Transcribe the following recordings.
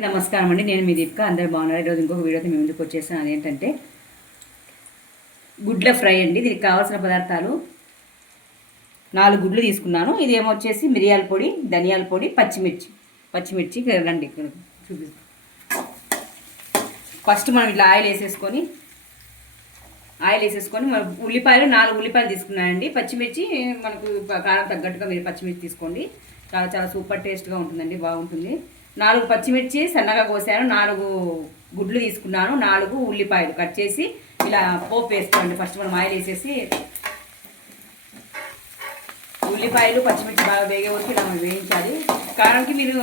నమస్కారం అండి. నేను మీ దీపిక. అందరు బాగున్నారు. ఈరోజు ఇంకొక వీడియోతో మేము ముందుకు వచ్చేసాను. అదేంటంటే గుడ్ల ఫ్రై అండి. దీనికి కావాల్సిన పదార్థాలు 4 గుడ్లు తీసుకున్నాను. ఇది ఏమో వచ్చేసి మిరియాల పొడి, ధనియాల పొడి, పచ్చిమిర్చి రండి ఇక్కడ చూపిస్తాను. ఫస్ట్ మనం ఇట్లా ఆయిల్ వేసేసుకొని మన ఉల్లిపాయలు 4 ఉల్లిపాయలు తీసుకున్నానండి. పచ్చిమిర్చి మనకు కారం తగ్గట్టుగా మీరు పచ్చిమిర్చి తీసుకోండి. చాలా చాలా సూపర్ టేస్ట్గా ఉంటుందండి, బాగుంటుంది. 4 పచ్చిమిర్చి సన్నగా కోసాను. 4 గుడ్లు తీసుకున్నాను. 4 ఉల్లిపాయలు కట్ చేసి ఇలా పోపు వేసుకోండి. ఫస్ట్ మనం ఆయిల్ వేసేసి ఉల్లిపాయలు పచ్చిమిర్చి బాగా వేగే వరకు ఇలా మనం వేయించాలి. కారంకి మీరు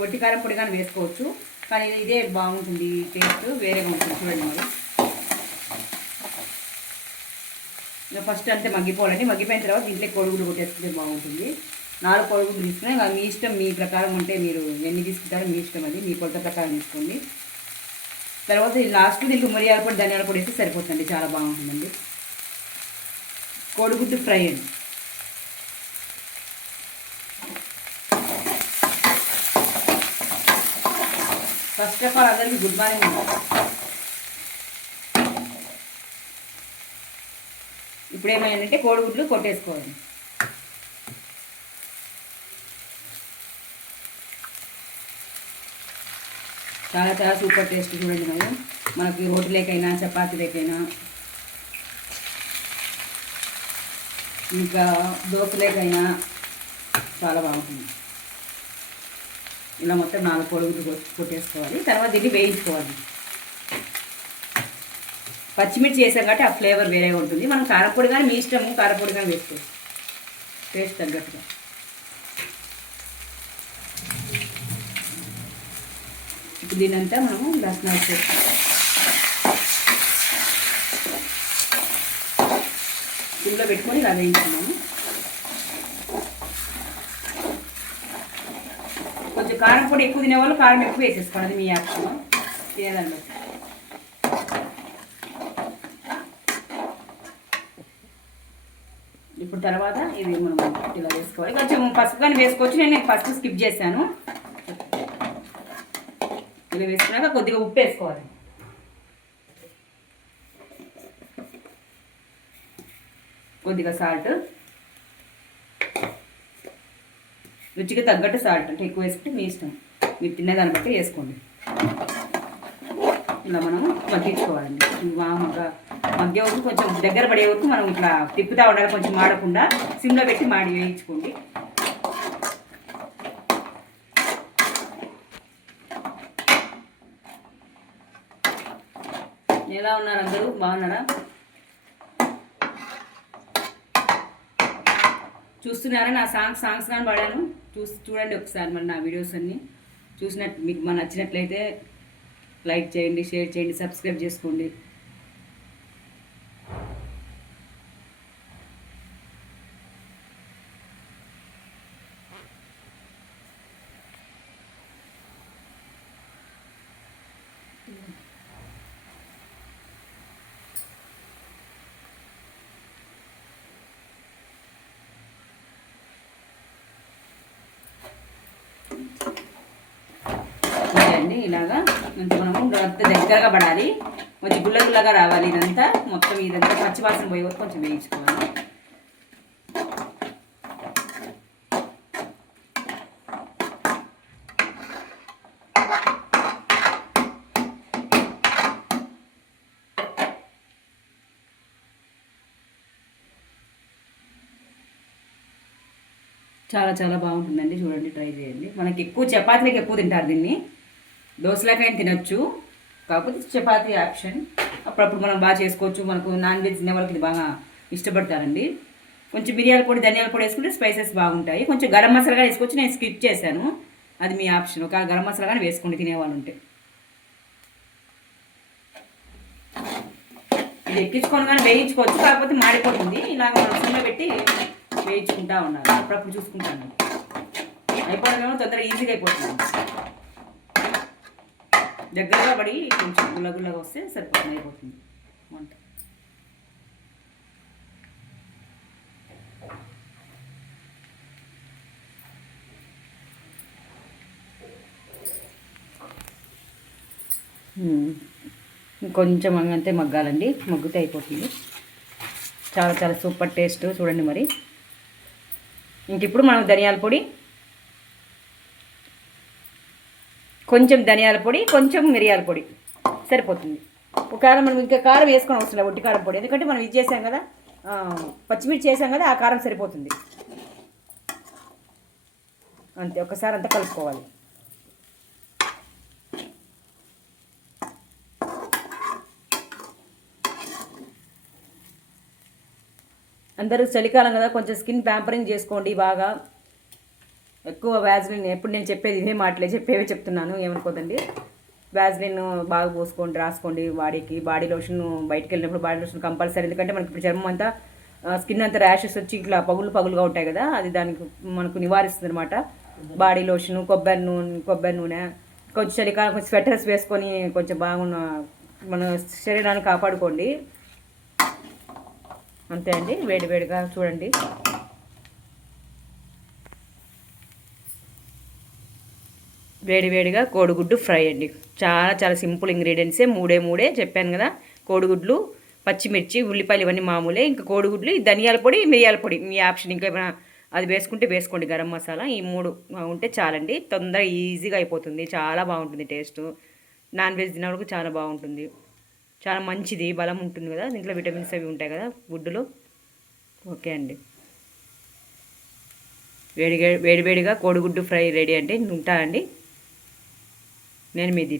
వట్టి కారం పొడి కానీ వేసుకోవచ్చు, కానీ ఇదే బాగుంటుంది, టేస్ట్ వేరేగా ఉంటుంది. చూడండి మరి ఫస్ట్ అంతే మగ్గిపోవాలండి. మగ్గిపోయిన తర్వాత ఇంట్లో కోడిగుడ్డు కొట్టేసుకుంటే బాగుంటుంది. 4 కోడిగుడ్లు తీసుకున్నాయి. మీ ఇష్టం, మీ ప్రకారం ఉంటే మీరు ఎన్ని తీసుకుంటారో మీ ఇష్టం, అది మీ కొలత ప్రకారం తీసుకోండి. తర్వాత లాస్ట్ దీనికి మిరియాల పొడి, ధనియాల పొడి వేస్తే సరిపోతుంది, చాలా బాగుంటుందండి. కోడిగుడ్డు ఫ్రై అండి. ఫస్ట్ ఆఫ్ ఆల్ అందరికీ గుడ్ మార్నింగ్. ఇప్పుడు ఏమైందంటే కోడిగుడ్లు కొట్టేసుకోవాలి. చాలా చాలా సూపర్ టేస్ట్. చూడండి మరి మనకి రోటీలేకైనా చపాతీలేకైనా ఇంకా దోశలేకైనా చాలా బాగుంటుంది. ఇలా మొత్తం 4 కోడిగుడ్లు కొట్టేసుకోవాలి. తర్వాత దీన్ని వేయించుకోవాలి. పచ్చిమిర్చి వేసాం కాబట్టి ఆ ఫ్లేవర్ వేరేగా ఉంటుంది. మనం కారపొడి కానీ మీ ఇష్టము, కారపొడి కానీ వేసుకోవచ్చు టేస్ట్ తగ్గట్టుగా. ఇప్పుడు దీనంతా మనము రసన ఇంట్లో పెట్టుకొని ఇలా వేయించుకున్నాము. కొంచెం కారం పొడి ఎక్కువ తినేవాళ్ళు కారం ఎక్కువ వేసేసుకోండి, అది మీ ఆప్షన్ తినేదాన్ని. ఇప్పుడు తర్వాత ఇది మనం ఇలా వేసుకోవాలి. కొంచెం పసుపు కానీ వేసుకోవచ్చు, నేను పసుపు స్కిప్ చేశాను. ఇలా వేసుకున్నాక కొద్దిగా ఉప్పు వేసుకోవాలి. కొద్దిగా సాల్ట్, రుచికి తగ్గట్టు సాల్ట్, అంటే ఎక్కువ వేసుకుంటే మీ ఇష్టం, మీరు తినేదాన్ని బట్టి వేసుకోండి. ఇలా మనము మగ్గించుకోవాలండి. మగ్గే వరకు కొంచెం దగ్గర పడే వరకు మనం ఇట్లా తిప్పుతూ ఉండాలి, కొంచెం మాడకుండా సిమ్లో పెట్టి వేయించుకోండి. ఎలా ఉన్నారు అందరూ, బాగున్నారా? చూస్తున్నారా? నా సాంగ్స్ కానీ పాడాను, చూడండి ఒకసారి మరి నా వీడియోస్ అన్నీ. మీకు నచ్చినట్లయితే లైక్ చేయండి, షేర్ చేయండి, సబ్స్క్రైబ్ చేసుకోండి. అండి ఇలాగా ఇంత మనము దగ్గరగా పడాలి, కొంచెం గుల్లగా రావాలి. ఇదంతా మొత్తం ఇదంతా పచ్చివాసన పోయే వరకు కొంచెం వేయించుకోవాలి. చాలా చాలా బాగుంటుందండి, చూడండి, ట్రై చేయండి. మనకి ఎక్కువ చపాతీలకు ఎక్కువ తింటారు దీన్ని, దోశలకైనా తినొచ్చు, కాకపోతే చపాతీ ఆప్షన్. అప్పుడప్పుడు మనం బాగా చేసుకోవచ్చు. మనకు నాన్ వెజ్ తినే వాళ్ళకి ఇది బాగా ఇష్టపడతారండి. కొంచెం మిరియాల పొడి, ధనియాల పొడి వేసుకుంటే స్పైసెస్ బాగుంటాయి. కొంచెం గరం మసాలా కానీ వేసుకోవచ్చు, నేను స్కిప్ చేశాను, అది మీ ఆప్షన్. ఒక గరం మసాలా కానీ వేసుకోండి తినేవాళ్ళు ఉంటే. ఇది ఎక్కించుకొని కానీ వేయించుకోవచ్చు, కాకపోతే మాడిపోతుంది. ఇలాగ మనం సిమ్లో పెట్టి వేయించుకుంటా ఉన్నారు, అప్పుడప్పుడు చూసుకుంటాను. అయిపోవడం తొందరగా ఈజీగా అయిపోతుంది. దగ్గరగా పడి కొంచెం గుల్లగా వస్తే సరిపోతుంది, అయిపోతుంది వంట. కొంచెం అంతే మగ్గాలండి, మగ్గితే అయిపోతుంది. చాలా చాలా సూపర్ టేస్ట్ చూడండి మరి. ఇంక ఇప్పుడు మనం ధనియాల పొడి, కొంచెం ధనియాల పొడి, కొంచెం మిరియాల పొడి సరిపోతుంది. ఒకవేళ మనం ఇంకా కారం వేసుకొని అవసరం లేదు, ఒట్టి కారం పొడి, ఎందుకంటే మనం ఇది చేసాం కదా, పచ్చిమిర్చి చేసాం కదా, ఆ కారం సరిపోతుంది. అంతే, ఒకసారి అంతా కలుపుకోవాలి. అందరూ చలికాలం కదా, కొంచెం స్కిన్ ప్యాంపరింగ్ చేసుకోండి బాగా. ఎక్కువ వ్యాజ్లిన్, ఎప్పుడు నేను చెప్పేది ఇవే మాటలే, చెప్పేవే చెప్తున్నాను, ఏమనుకోదండి. వ్యాజ్లిన్ బాగా పోసుకోండి, రాసుకోండి బాడీకి. బాడీ లోషన్ బయటకు వెళ్ళినప్పుడు బాడీ లోషన్ కంపల్సరీ, ఎందుకంటే మనకి ఇప్పుడు చర్మం అంతా, స్కిన్ అంతా ర్యాషెస్ వచ్చి ఇట్లా పగులుగా ఉంటాయి కదా, అది దానికి మనకు నివారిస్తుంది అనమాట. బాడీ లోషను, కొబ్బరి నూనె, కొంచెం చలికాలం కొంచెం స్వెటర్స్ వేసుకొని కొంచెం బాగున్న మన శరీరాన్ని కాపాడుకోండి. అంతే అండి, వేడివేడిగా చూడండి. వేడివేడిగా కోడిగుడ్డు ఫ్రై అండి. చాలా చాలా సింపుల్ ఇంగ్రీడియంట్సే, మూడే చెప్పాను కదా. కోడిగుడ్లు, పచ్చిమిర్చి, ఉల్లిపాయలు ఇవన్నీ మామూలే. ఇంకా కోడిగుడ్లు, ధనియాల పొడి, మిరియాల పొడి మీ ఆప్షన్. ఇంకా ఏమైనా అది వేసుకుంటే వేసుకోండి, గరం మసాలా. ఈ 3 ఉంటే చాలండి, తొందరగా ఈజీగా అయిపోతుంది. చాలా బాగుంటుంది టేస్ట్. నాన్ వెజ్ తినడానికి చాలా బాగుంటుంది, చాలా మంచిది, బలం ఉంటుంది కదా దీంట్లో, విటమిన్స్ అవి ఉంటాయి కదా గుడ్డులో. ఓకే అండి, వేడివేడిగా కోడిగుడ్డు ఫ్రై రెడీ అంటే ఉంటానండి. నేను మీది